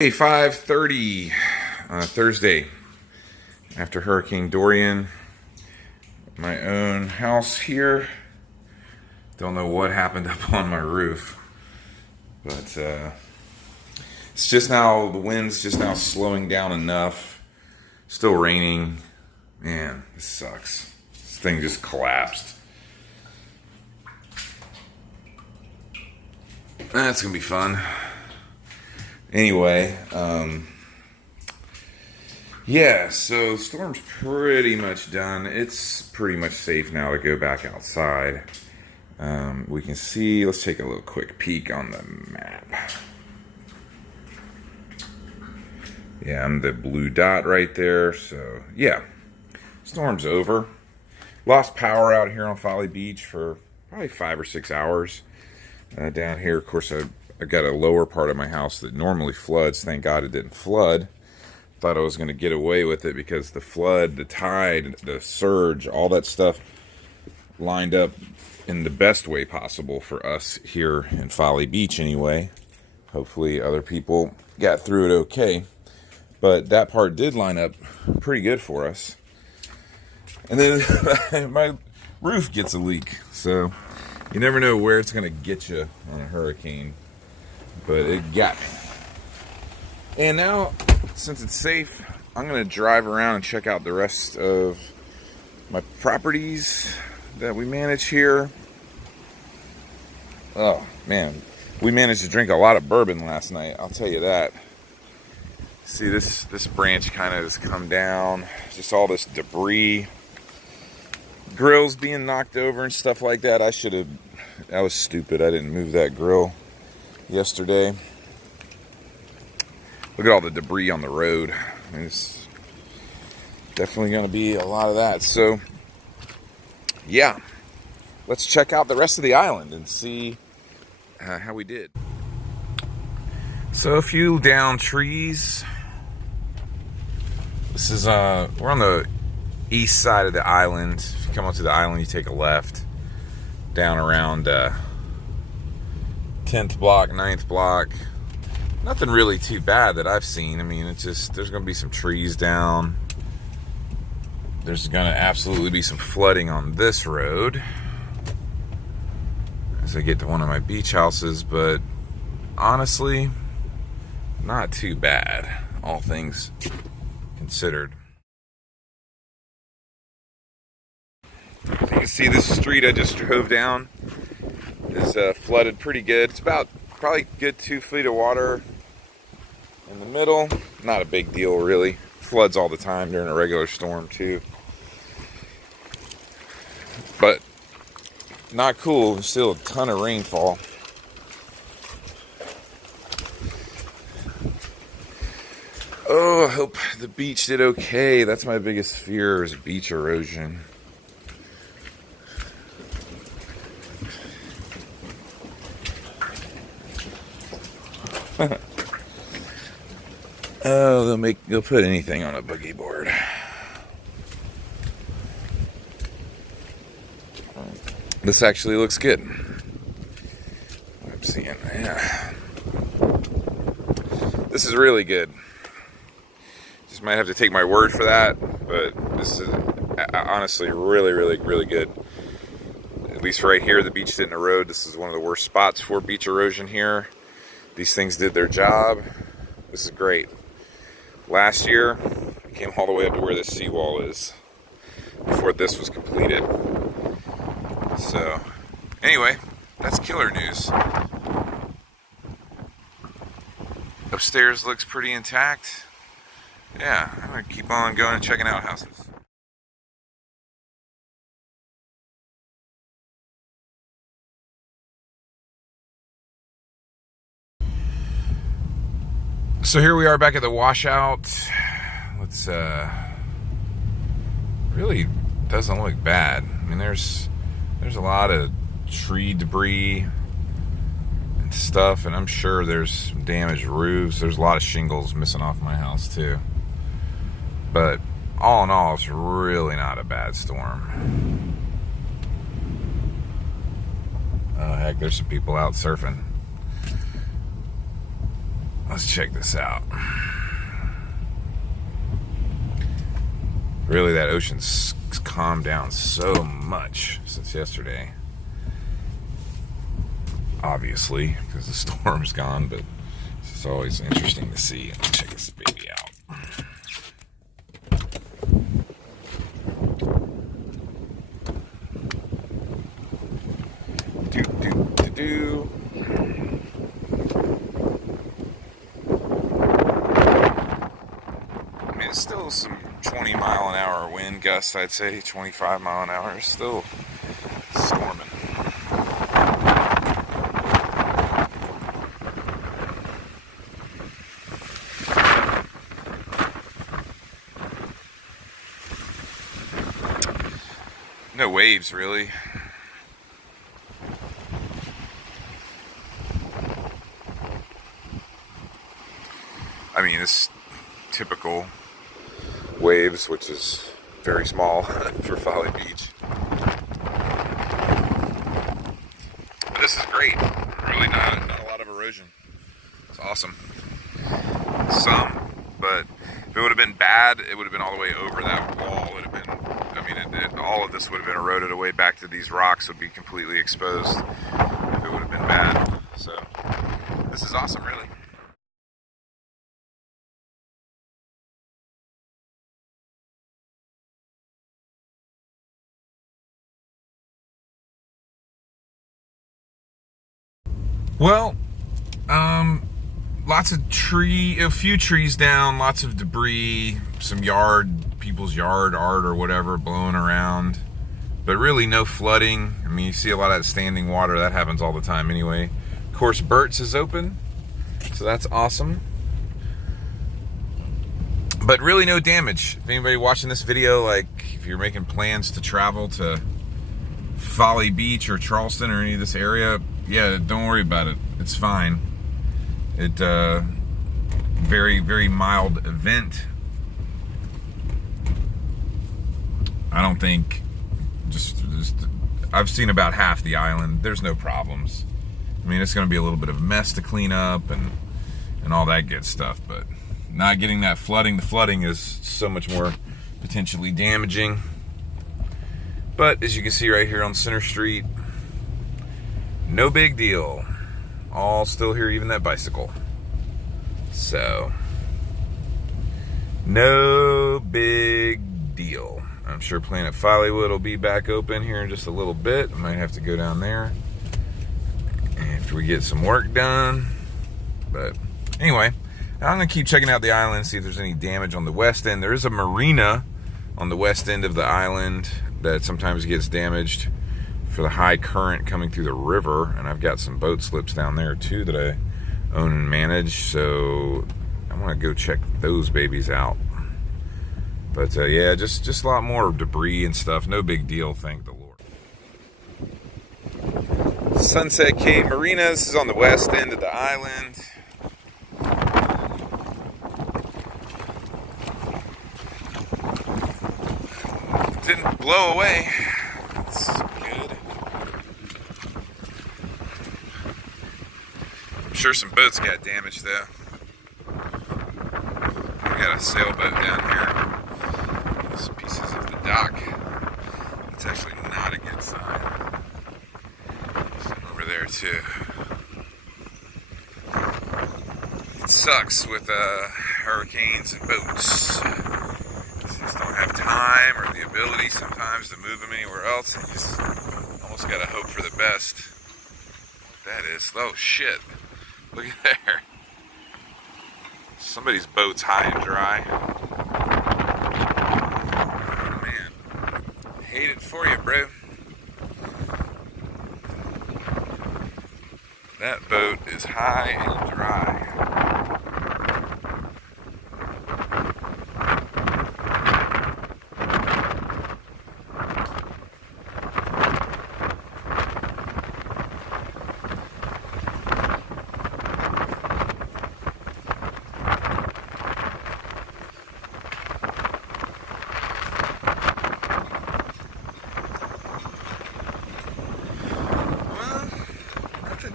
Hey, 5:30 Thursday after Hurricane Dorian. My own house here. Don't know what happened up on my roof, but it's just now, the wind's just now slowing down enough. Still raining. Man, this sucks. This thing just collapsed. That's gonna be fun. Anyway, yeah, so storm's pretty much done. It's pretty much safe now to go back outside. We can see, let's take a little quick peek on the map. Yeah, I'm the blue dot right there, so yeah, storm's over. Lost power out here on Folly Beach for probably 5 or 6 hours. Down here, of course, I got a lower part of my house that normally floods. Thank God it didn't flood. Thought I was going to get away with it because the flood, the tide, the surge, all that stuff lined up in the best way possible for us here in Folly Beach anyway. Hopefully other people got through it okay. But that part did line up pretty good for us. And then my roof gets a leak. So you never know where it's going to get you on a hurricane. But it got me. And now, since it's safe, I'm going to drive around and check out the rest of my properties that we manage here. Oh, man. We managed to drink a lot of bourbon last night, I'll tell you that. See, this branch kind of has come down. Just all this debris. Grills being knocked over and stuff like that. I was stupid. I didn't move that grill yesterday. Look at all the debris on the road. There's definitely going to be a lot of that. So, yeah. Let's check out the rest of the island and see how we did. So, a few down trees. This is, we're on the east side of the island. If you come onto the island, you take a left. Down around 10th block, 9th block. Nothing really too bad that I've seen. I mean, it's just, there's going to be some trees down. There's going to absolutely be some flooding on this road as I get to one of my beach houses, but honestly, not too bad, all things considered. You can see this street I just drove down is flooded pretty good. It's about probably good 2 feet of water in the middle. Not a big deal, really. Floods all the time during a regular storm too, but not cool. There's still a ton of rainfall. Oh, I hope the beach did okay. That's my biggest fear, is beach erosion. Oh, they'll put anything on a boogie board. This actually looks good. I'm seeing, yeah. This is really good. Just might have to take my word for that, but this is honestly really, really, really good. At least right here, the beach didn't erode. This is one of the worst spots for beach erosion here. These things did their job. This is great. Last year, I came all the way up to where this seawall is before this was completed. So, anyway, that's killer news. Upstairs looks pretty intact. Yeah, I'm going to keep on going and checking out houses. So here we are back at the washout. Let's, really doesn't look bad. I mean, there's a lot of tree debris and stuff, and I'm sure there's some damaged roofs. There's a lot of shingles missing off my house too. But all in all, it's really not a bad storm. Oh heck, there's some people out surfing. Let's check this out. Really, that ocean's calmed down so much since yesterday. Obviously, because the storm's gone, but it's just always interesting to see. Let's check this baby out. Do. I mean, it's still some 20-mile-an-hour wind gusts, I'd say. 25 mile an hour. It's still storming. No waves, really. I mean, it's typical waves, which is very small for Folly Beach. But this is great. Really not a lot of erosion. It's awesome. Some, but if it would have been bad, it would have been all the way over that wall. It would have been, I mean, all of this would have been eroded away back to these rocks, would be completely exposed if it would have been bad. So, this is awesome, really. Well, lots of a few trees down, lots of debris, some people's yard art or whatever blowing around, but really no flooding. I mean, you see a lot of that standing water, that happens all the time anyway. Of course, Burt's is open, so that's awesome. But really no damage. If anybody watching this video, like if you're making plans to travel to Folly Beach or Charleston or any of this area, yeah, don't worry about it. It's fine. Very, very mild event. I don't think, I've seen about half the island. There's no problems. I mean, it's going to be a little bit of a mess to clean up and all that good stuff, but not getting that flooding. The flooding is so much more potentially damaging. But as you can see right here on Center Street, no big deal. All still here, even that bicycle. So, no big deal. I'm sure Planet Follywood will be back open here in just a little bit. I might have to go down there after we get some work done. But anyway, I'm going to keep checking out the island, see if there's any damage on the west end. There is a marina on the west end of the island that sometimes gets damaged for the high current coming through the river, and I've got some boat slips down there too that I own and manage, so I want to go check those babies out. But yeah, just a lot more debris and stuff. No big deal, thank the Lord. Sunset Cay Marina. This is on the west end of the island. Didn't blow away. That's good. I'm sure some boats got damaged though. We got a sailboat down here. Some pieces of the dock. It's actually not a good sign. Some over there too. It sucks with hurricanes and boats. You just don't have time or the ability sometimes to move them anywhere else. You just almost gotta hope for the best. What that is? Oh shit! Look at there. Somebody's boat's high and dry. Oh man, hate it for you, bro. That boat is high and dry.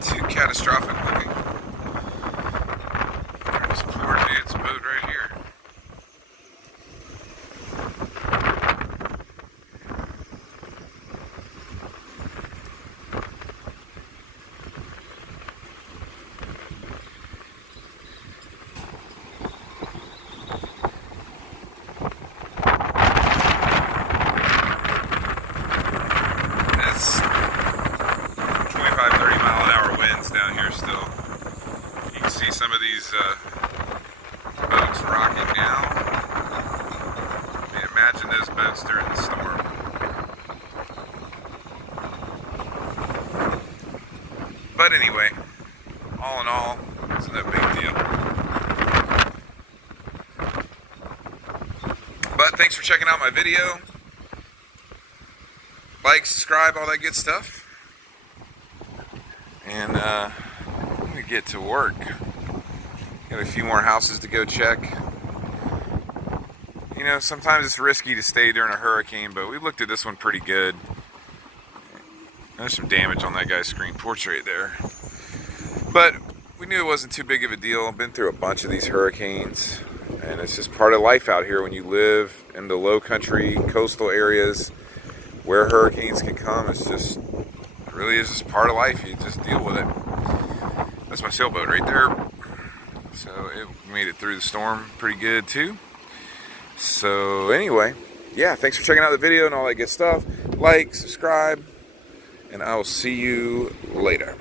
Too catastrophic looking. boats during the storm. But anyway, all in all, it's no big deal. But thanks for checking out my video. Like, subscribe, all that good stuff. And I'm gonna get to work. Got a few more houses to go check. You know, sometimes it's risky to stay during a hurricane, but we looked at this one pretty good. There's some damage on that guy's screen porch right there. But we knew it wasn't too big of a deal. I've been through a bunch of these hurricanes, and it's just part of life out here when you live in the low country, coastal areas where hurricanes can come. It's just, it really is just part of life. You just deal with it. That's my sailboat right there. So it made it through the storm pretty good too. So anyway, yeah, thanks for checking out the video and all that good stuff. Like, subscribe, and I will see you later.